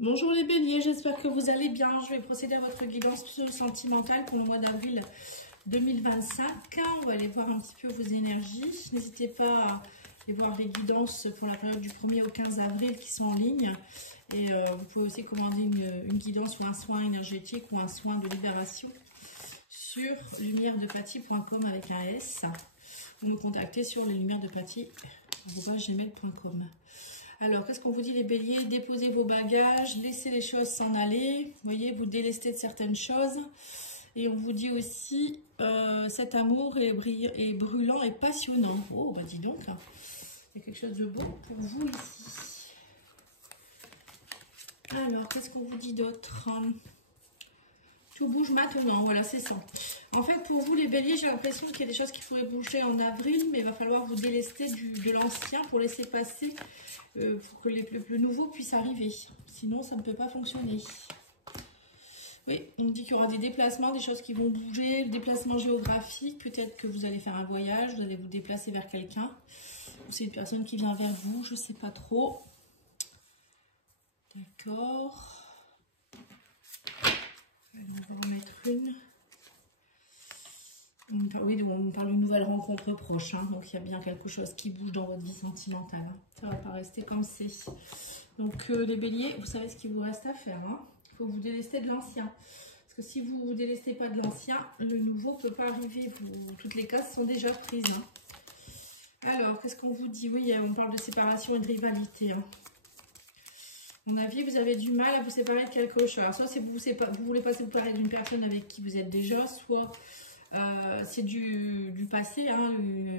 Bonjour les béliers, j'espère que vous allez bien. Je vais procéder à votre guidance sentimentale pour le mois d'avril 2025. On va aller voir un petit peu vos énergies. N'hésitez pas à aller voir les guidances pour la période du 1er au 15 avril qui sont en ligne. Et vous pouvez aussi commander une guidance ou un soin énergétique ou un soin de libération sur lumièredepathie.com avec un S. Vous nous contactez sur leslumièredepathie@gmail.com. Alors, qu'est-ce qu'on vous dit les béliers? Déposez vos bagages, laissez les choses s'en aller. Vous voyez, vous délestez de certaines choses. Et on vous dit aussi, cet amour est brûlant et passionnant. Oh, bah dis donc, hein. Il y a quelque chose de beau pour vous ici. Alors, qu'est-ce qu'on vous dit d'autre? Tout bouge maintenant, voilà, c'est ça. En fait, pour vous, les béliers, j'ai l'impression qu'il y a des choses qui pourraient bouger en avril, mais il va falloir vous délester de l'ancien pour laisser passer, pour que le nouveau puisse arriver. Sinon, ça ne peut pas fonctionner. Oui, on me dit qu'il y aura des déplacements, des choses qui vont bouger, le déplacement géographique. Peut-être que vous allez faire un voyage, vous allez vous déplacer vers quelqu'un. Ou c'est une personne qui vient vers vous, je ne sais pas trop. D'accord. On va en remettre une. Oui, on parle d'une nouvelle rencontre proche, hein, donc il y a bien quelque chose qui bouge dans votre vie sentimentale. Hein. Ça ne va pas rester comme c'est. Donc les béliers, vous savez ce qu'il vous reste à faire. Hein. Il faut vous délester de l'ancien. Parce que si vous ne vous délestez pas de l'ancien, le nouveau ne peut pas arriver. Toutes les cases sont déjà prises. Hein. Alors, qu'est-ce qu'on vous dit? Oui, on parle de séparation et de rivalité. Hein. À mon avis, vous avez du mal à vous séparer de quelque chose. Alors, soit vous voulez pas vous séparer d'une personne avec qui vous êtes déjà, soit c'est du passé, hein,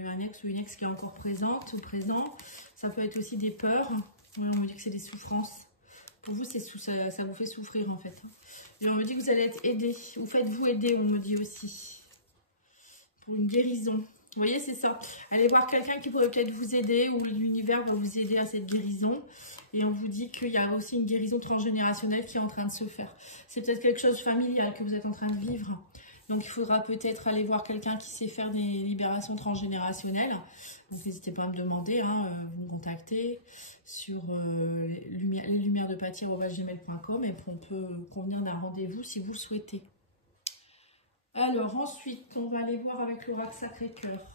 un ex ou une ex qui est encore présente ou présent. Ça peut être aussi des peurs. On me dit que c'est des souffrances. Pour vous, ça vous fait souffrir en fait. Et on me dit que vous allez être aidé. Ou faites-vous aider, on me dit aussi. Pour une guérison. Vous voyez, c'est ça. Allez voir quelqu'un qui pourrait peut-être vous aider ou l'univers va vous aider à cette guérison. Et on vous dit qu'il y a aussi une guérison transgénérationnelle qui est en train de se faire. C'est peut-être quelque chose de familial que vous êtes en train de vivre. Donc, il faudra peut-être aller voir quelqu'un qui sait faire des libérations transgénérationnelles. Donc, n'hésitez pas à me demander, hein, vous me contactez sur leslumièredepathie@gmail.com et on peut convenir d'un rendez-vous si vous le souhaitez. Alors, ensuite, on va aller voir avec l'oracle Sacré-Cœur.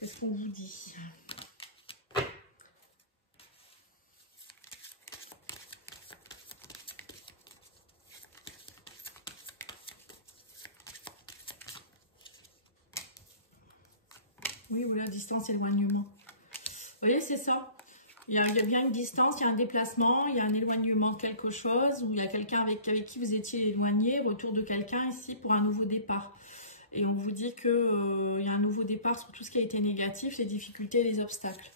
Qu'est-ce qu'on vous dit ? Oui, voilà, distance, éloignement. Vous voyez, c'est ça. Il y a bien une distance, il y a un déplacement, il y a un éloignement de quelque chose, ou il y a quelqu'un avec qui vous étiez éloigné, retour de quelqu'un ici pour un nouveau départ. Et on vous dit qu'il y a un nouveau départ sur tout ce qui a été négatif, les difficultés et les obstacles.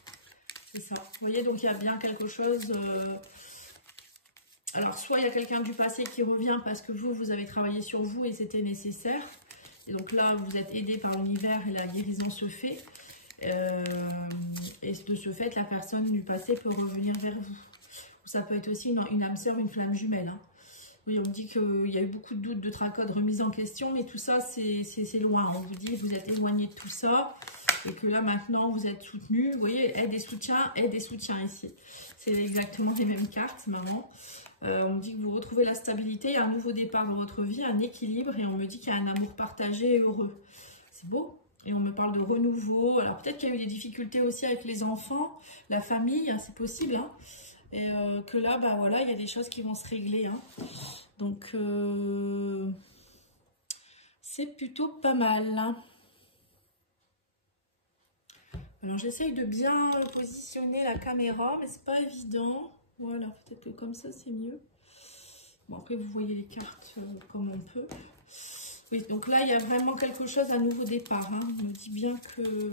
C'est ça. Vous voyez, donc il y a bien quelque chose... Alors, soit il y a quelqu'un du passé qui revient parce que vous avez travaillé sur vous et c'était nécessaire. Et donc là, vous êtes aidé par l'univers et la guérison se fait. Et de ce fait, la personne du passé peut revenir vers vous. Ça peut être aussi une âme sœur, une flamme jumelle. Hein. Oui, on dit qu'il y a eu beaucoup de doutes, de tracas, de remise en question, mais tout ça, c'est loin. On vous dit que vous êtes éloigné de tout ça et que là, maintenant, vous êtes soutenu. Vous voyez, aide et soutien ici. C'est exactement les mêmes cartes, c'est marrant. On me dit que vous retrouvez la stabilité, il y a un nouveau départ dans votre vie, un équilibre, et on me dit qu'il y a un amour partagé et heureux. C'est beau. Et on me parle de renouveau. Alors peut-être qu'il y a eu des difficultés aussi avec les enfants, la famille, hein, c'est possible. Hein. Et que là, bah voilà, il y a des choses qui vont se régler. Hein. Donc, c'est plutôt pas mal. Hein. Alors j'essaye de bien positionner la caméra, mais c'est pas évident. Voilà, peut-être que comme ça, c'est mieux. Bon, après, vous voyez les cartes comme on peut. Oui, donc là, il y a vraiment quelque chose, un nouveau départ. Hein. On me dit bien que...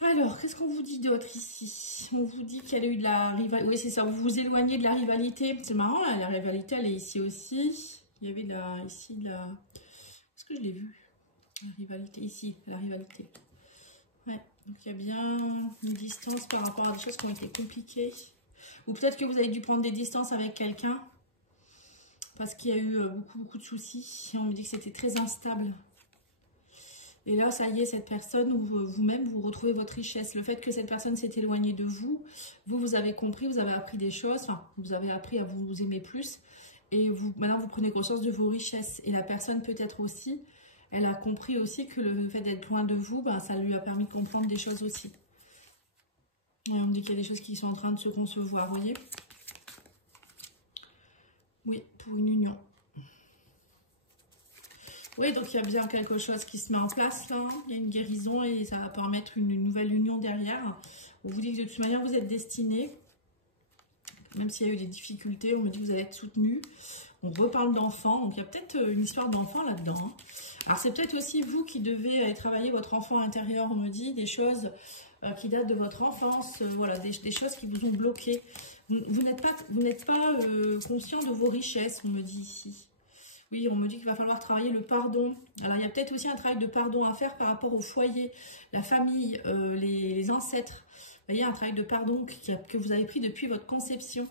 Alors, qu'est-ce qu'on vous dit d'autre ici? On vous dit qu'il y a eu de la rivalité. Oui, c'est ça, vous vous éloignez de la rivalité. C'est marrant, là, la rivalité, elle est ici aussi. Il y avait ici de la... Est-ce que je l'ai vu? La rivalité, ici, la rivalité. Ouais, donc il y a bien une distance par rapport à des choses qui ont été compliquées. Ou peut-être que vous avez dû prendre des distances avec quelqu'un parce qu'il y a eu beaucoup de soucis. Et on me dit que c'était très instable. Et là, ça y est, cette personne, ou vous-même, vous retrouvez votre richesse. Le fait que cette personne s'est éloignée de vous, vous avez compris, vous avez appris des choses, enfin, vous avez appris à vous aimer plus. Et maintenant, vous prenez conscience de vos richesses. Et la personne, peut-être aussi, elle a compris aussi que le fait d'être loin de vous, ben, ça lui a permis de comprendre des choses aussi. Et on me dit qu'il y a des choses qui sont en train de se concevoir, vous voyez? Oui, pour une union. Oui, donc il y a bien quelque chose qui se met en place là. Il y a une guérison et ça va permettre une nouvelle union derrière. On vous dit que de toute manière, vous êtes destinés. Même s'il y a eu des difficultés, on me dit que vous allez être soutenus. On reparle d'enfants, donc il y a peut-être une histoire d'enfant là-dedans. Hein. Alors c'est peut-être aussi vous qui devez aller travailler votre enfant intérieur, on me dit, des choses qui datent de votre enfance, voilà, des choses qui vous ont bloqué. Vous n'êtes pas conscient de vos richesses, on me dit ici. Oui, on me dit qu'il va falloir travailler le pardon. Alors, il y a peut-être aussi un travail de pardon à faire par rapport au foyer, la famille, les ancêtres. Vous voyez, un travail de pardon que vous avez pris depuis votre conception.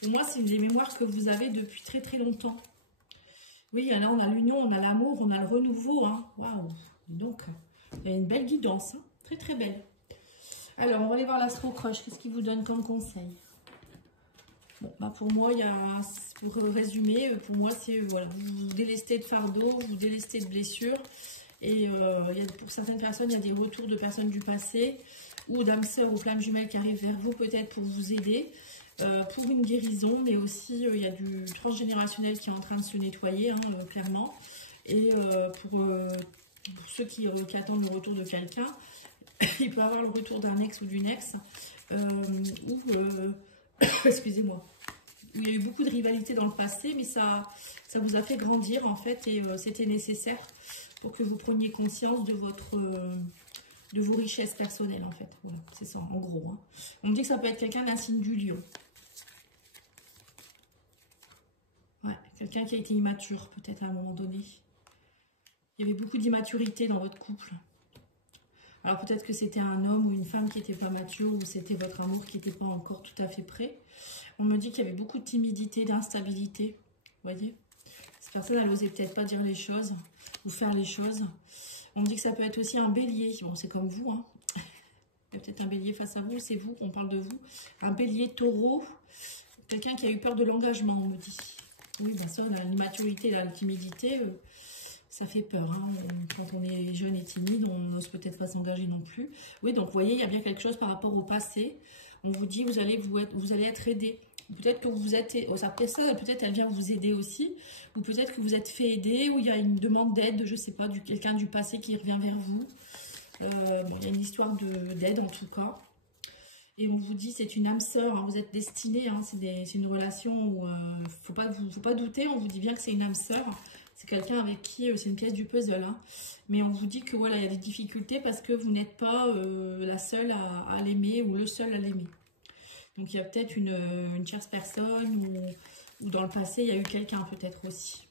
Pour moi, c'est une des mémoires que vous avez depuis très très longtemps. Oui, là, on a l'union, on a l'amour, on a le renouveau. Hein. Waouh! Donc, il y a une belle guidance. Hein. Très très belle. Alors, on va aller voir l'Astro Crush. Qu'est-ce qu'il vous donne comme conseil? Bon, bah pour moi, pour résumer, pour moi, c'est voilà, vous vous délestez de fardeaux, vous vous délestez de blessures. Et pour certaines personnes, il y a des retours de personnes du passé ou d'âmes sœurs ou flammes jumelles qui arrivent vers vous peut-être pour vous aider, pour une guérison. Mais aussi, il y a du transgénérationnel qui est en train de se nettoyer, hein, clairement. Et pour ceux qui attendent le retour de quelqu'un, il peut y avoir le retour d'un ex ou d'une ex, ou... excusez-moi, il y a eu beaucoup de rivalité dans le passé, mais ça vous a fait grandir en fait, et c'était nécessaire pour que vous preniez conscience de vos richesses personnelles en fait. Voilà, c'est ça en gros. Hein. On me dit que ça peut être quelqu'un d'un signe du lion. Ouais, quelqu'un qui a été immature peut-être à un moment donné. Il y avait beaucoup d'immaturité dans votre couple. Alors peut-être que c'était un homme ou une femme qui n'était pas mature, ou c'était votre amour qui n'était pas encore tout à fait prêt. On me dit qu'il y avait beaucoup de timidité, d'instabilité. Vous voyez? Cette personne, elle n'osait peut-être pas dire les choses ou faire les choses. On me dit que ça peut être aussi un bélier. Bon, c'est comme vous. Hein. Il y a peut-être un bélier face à vous. C'est vous, on parle de vous. Un bélier taureau. Quelqu'un qui a eu peur de l'engagement, on me dit. Oui, ben ça, l'immaturité, la timidité... ça fait peur, hein. Quand on est jeune et timide, on n'ose peut-être pas s'engager non plus. Oui, donc vous voyez, il y a bien quelque chose par rapport au passé. On vous dit, vous allez être aidé. Peut-être que vous êtes, après ça, peut-être elle vient vous aider aussi. Ou peut-être que vous êtes fait aider, ou il y a une demande d'aide, je ne sais pas, quelqu'un du passé qui revient vers vous. Bon, il y a une histoire d'aide en tout cas. Et on vous dit, c'est une âme sœur, hein, vous êtes destinés, hein, c'est une relation où il ne faut pas douter, on vous dit bien que c'est une âme sœur. C'est quelqu'un avec qui, c'est une pièce du puzzle. Hein. Mais on vous dit que voilà, il y a des difficultés parce que vous n'êtes pas la seule à l'aimer ou le seul à l'aimer. Donc il y a peut-être une tierce personne ou dans le passé, il y a eu quelqu'un peut-être aussi.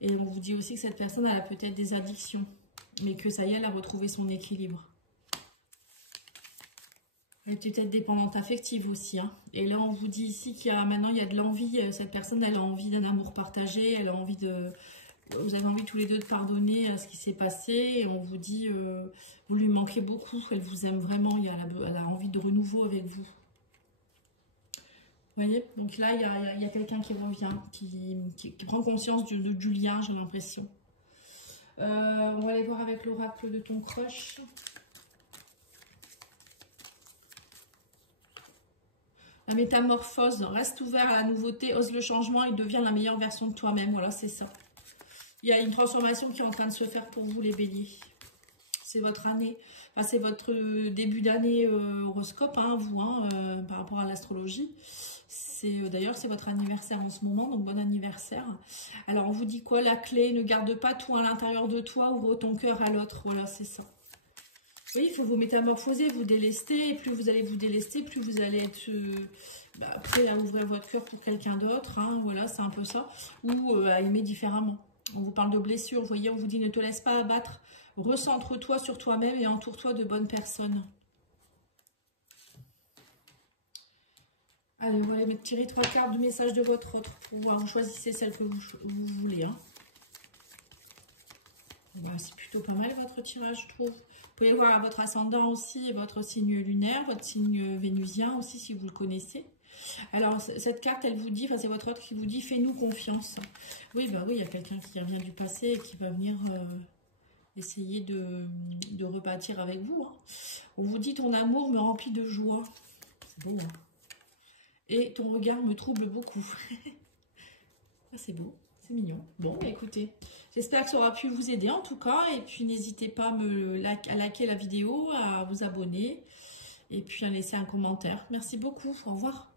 Et on vous dit aussi que cette personne, elle a peut-être des addictions. Mais que ça y est, elle a retrouvé son équilibre. Elle est peut-être dépendante affective aussi. Hein. Et là, on vous dit ici qu'il y a maintenant, il y a de l'envie. Cette personne, elle a envie d'un amour partagé. Elle a envie de... Vous avez envie tous les deux de pardonner à ce qui s'est passé. Et on vous dit, vous lui manquez beaucoup. Elle vous aime vraiment. Elle a envie de renouveau avec vous. Vous voyez? Donc là, il y a quelqu'un qui revient, qui prend conscience du lien, j'ai l'impression. On va aller voir avec l'oracle de ton crush. La métamorphose, reste ouvert à la nouveauté, ose le changement et deviens la meilleure version de toi-même. Voilà, c'est ça. Il y a une transformation qui est en train de se faire pour vous, les béliers. C'est votre année, enfin, c'est votre début d'année horoscope, hein, vous, hein, par rapport à l'astrologie. D'ailleurs, c'est votre anniversaire en ce moment, donc bon anniversaire. Alors, on vous dit quoi? La clé, ne garde pas tout à l'intérieur de toi, ouvre ton cœur à l'autre. Voilà, c'est ça. Oui, il faut vous métamorphoser, vous délester. Et plus vous allez vous délester, plus vous allez être prêt à ouvrir votre cœur pour quelqu'un d'autre. Hein, voilà, c'est un peu ça. Ou à aimer différemment. On vous parle de blessures. Vous voyez, on vous dit ne te laisse pas abattre. Recentre-toi sur toi-même et entoure-toi de bonnes personnes. Allez, on va aller tirer 3 cartes du message de votre autre. Pour voir, vous choisissez celle que vous voulez. Hein. Bah, c'est plutôt pas mal votre tirage, je trouve. Vous pouvez voir votre ascendant aussi et votre signe lunaire, votre signe vénusien aussi si vous le connaissez. Alors, cette carte, elle vous dit, enfin, c'est votre autre qui vous dit, fais-nous confiance. Oui, bah oui, il y a quelqu'un qui revient du passé et qui va venir essayer de rebâtir avec vous. Hein. On vous dit, ton amour me remplit de joie. C'est beau, hein. Et ton regard me trouble beaucoup. Ah, c'est beau, c'est mignon. Bon, bah, écoutez, j'espère que ça aura pu vous aider en tout cas. Et puis, n'hésitez pas à liker la vidéo, à vous abonner et puis à laisser un commentaire. Merci beaucoup, au revoir.